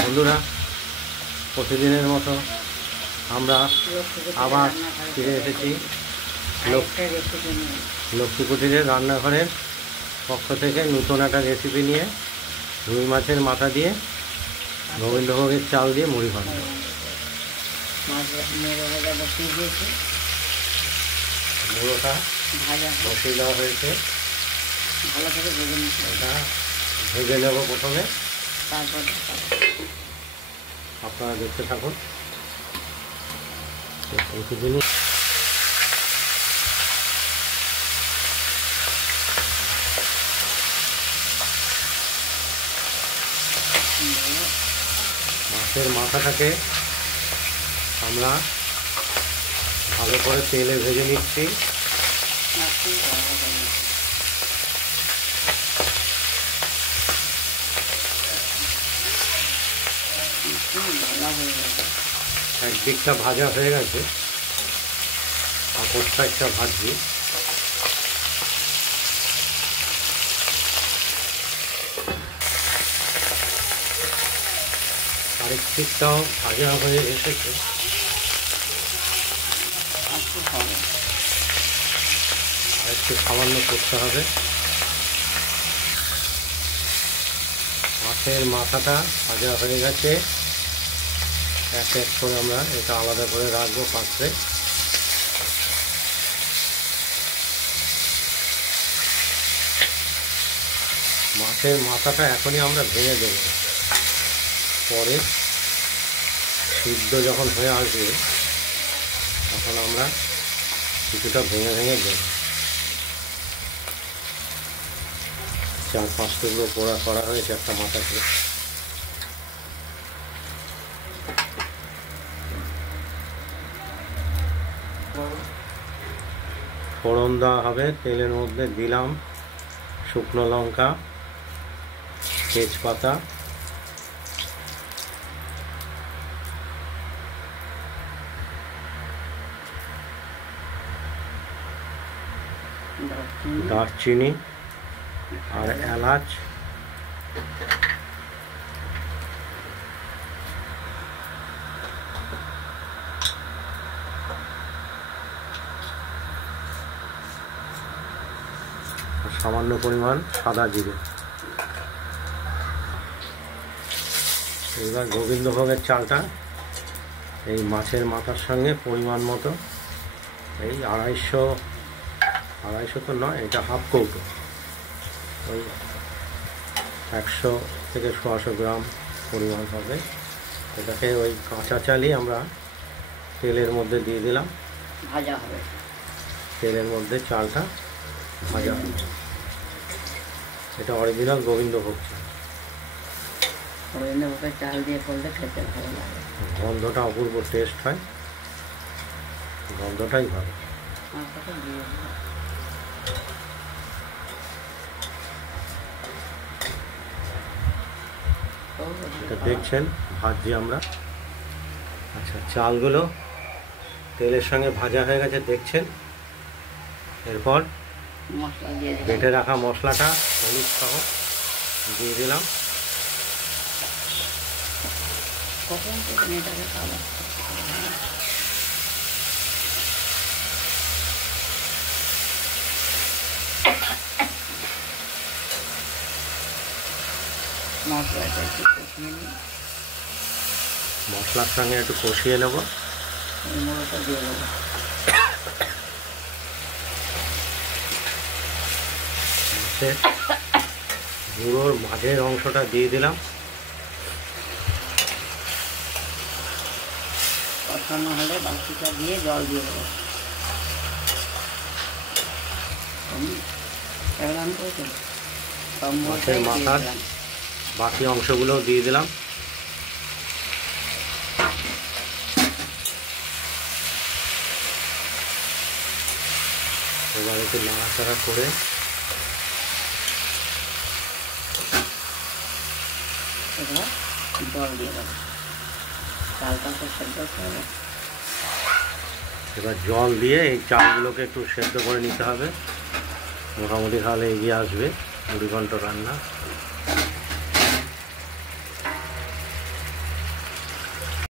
বন্ধুরা, প্রতিদিনের মতো আমরা আবার ফিরে এসেছি লক্ষ্মী কুটিরের রান্নাঘরের পক্ষ থেকে নতুন একটা রেসিপি নিয়ে। রুই মাছের মাথা দিয়ে গোবিন্দভোগের চাল দিয়ে মুড়ি ঘন্ট। মুড়োটা বসিয়ে দেওয়া হয়েছে, এটা ভেজে নেব প্রথমে, আপনারা দেখতে থাকুন। মাছের মাথাটাকে আমরা ভালো করে তেলে ভেজে নিচ্ছি। একদিকটা ভাজা হয়ে গেছে, অপর সাইডটা ভাজছি। আরেক দিকটাও ভাজা হয়ে এসেছে, আরেকটু সামান্য করতে হবে। মাছের মাথাটা ভাজা হয়ে গেছে, এক এক করে আমরা এটা আলাদা করে রাখবো পাত্রে। মাছের মাথাটা এখনই আমরা ভেঙে দেব, পরে সিদ্ধ যখন হয়ে আসবে তখন আমরা কিছুটা ভেঙে ভেঙে দেব। 4-5 টুকরো পোড়া করা হয়েছে একটা মাথাকে। ফোড়ন দেওয়া হবে, তেলের মধ্যে দিলাম শুকনো লঙ্কা, তেজপাতা, দারচিনি আর এলাচ, সামান্য পরিমাণ সাদা জিরে। এবার গোবিন্দভোগের চালটা এই মাছের মাথার সঙ্গে পরিমাণ মতো, এই 250 তো নয়, এটা হাফ কৌটো, ওই 100 থেকে 150 গ্রাম পরিমাণ হবে। এটাকে ওই কাঁচা চালই আমরা তেলের মধ্যে দিয়ে দিলাম, ভাজা হবে। তেলের মধ্যে চালটা ভাজা হবে। এটা অরিজিনাল গোবিন্দভোগ চাল। গোবিন্দভোগের চাল দিয়ে করলে খেতে ভালো লাগে, গন্ধটা অপূর্ব টেস্ট হয়, গন্ধটাই ভালো। এটা দেখছেন ভাজছি আমরা। আচ্ছা, চালগুলো তেলের সঙ্গে ভাজা হয়ে গেছে দেখছেন। এরপর বেটে রাখা মশলাটা হলুদ সহ দিয়ে দিলাম। মশলার সঙ্গে একটু কষিয়ে নেব। মাছের গুঁড়োর মাঝের অংশটা দিয়ে দিলাম। কষানো হলে বাকিটা দিয়ে জল দিয়ে দেবো। মাছের মাথার বাকি অংশগুলো দিয়ে দিলাম। এবার একটু নাড়াচাড়া করে জল দিয়ে দেবো। চালটা তো সেদ্ধ করে, এবার জল দিয়ে এই চালগুলোকে একটু সেদ্ধ করে নিতে হবে। মোটামুটি তাহলে এগিয়ে আসবে মুড়ি ঘন্ট রান্না।